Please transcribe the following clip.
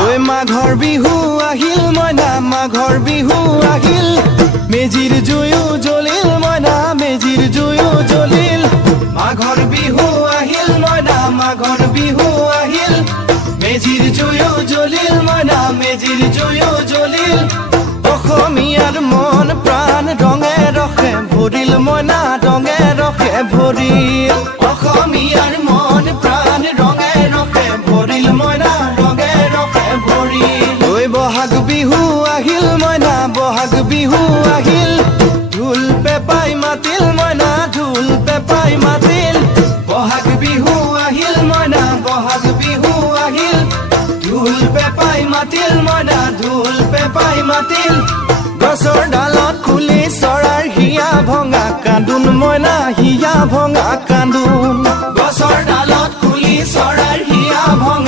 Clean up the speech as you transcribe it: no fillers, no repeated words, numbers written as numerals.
ঐ মাঘৰ বিহু আহিল মইনা মাঘৰ বিহু আহিল মেজিৰ জুয়ো জ্বলিল মইনা মেজিৰ জুয়ো জ্বলিল মাঘৰ বিহু আহিল মইনা মাঘৰ বিহু আহিল মেজিৰ জুয়ো জ্বলিল মইনা মেজিৰ জুয়ো জ্বলিল অসমীয়াৰ মন প্ৰাণ ৰঙে ৰখে ভৰিল মইনা ৰঙে ৰখে ভৰিল অসমীয়াৰ মন প্ৰাণ ৰঙে ৰখে ভৰিল মইনা ৰঙে ৰখে ভৰিল ঐ বহাগ বিহু আহিল মইনা বহাগ বিহু আহিল ঢোল পেপাই মাতিল মইনা ঢোল পেপাই মাতিল বহাগ বিহু আহিল মইনা বহাগ বিহু আহিল ঢোল পেপাই মাতিল মইনা ঢোল পেপাই মাতিল গছৰ ডালত খুলি চৰাৰ হিয়া ভঙা কান্দোন মইনা হিয়া ভঙা কান্দোন গছৰ ডালত খুলি চৰাৰ হিয়া ভঙা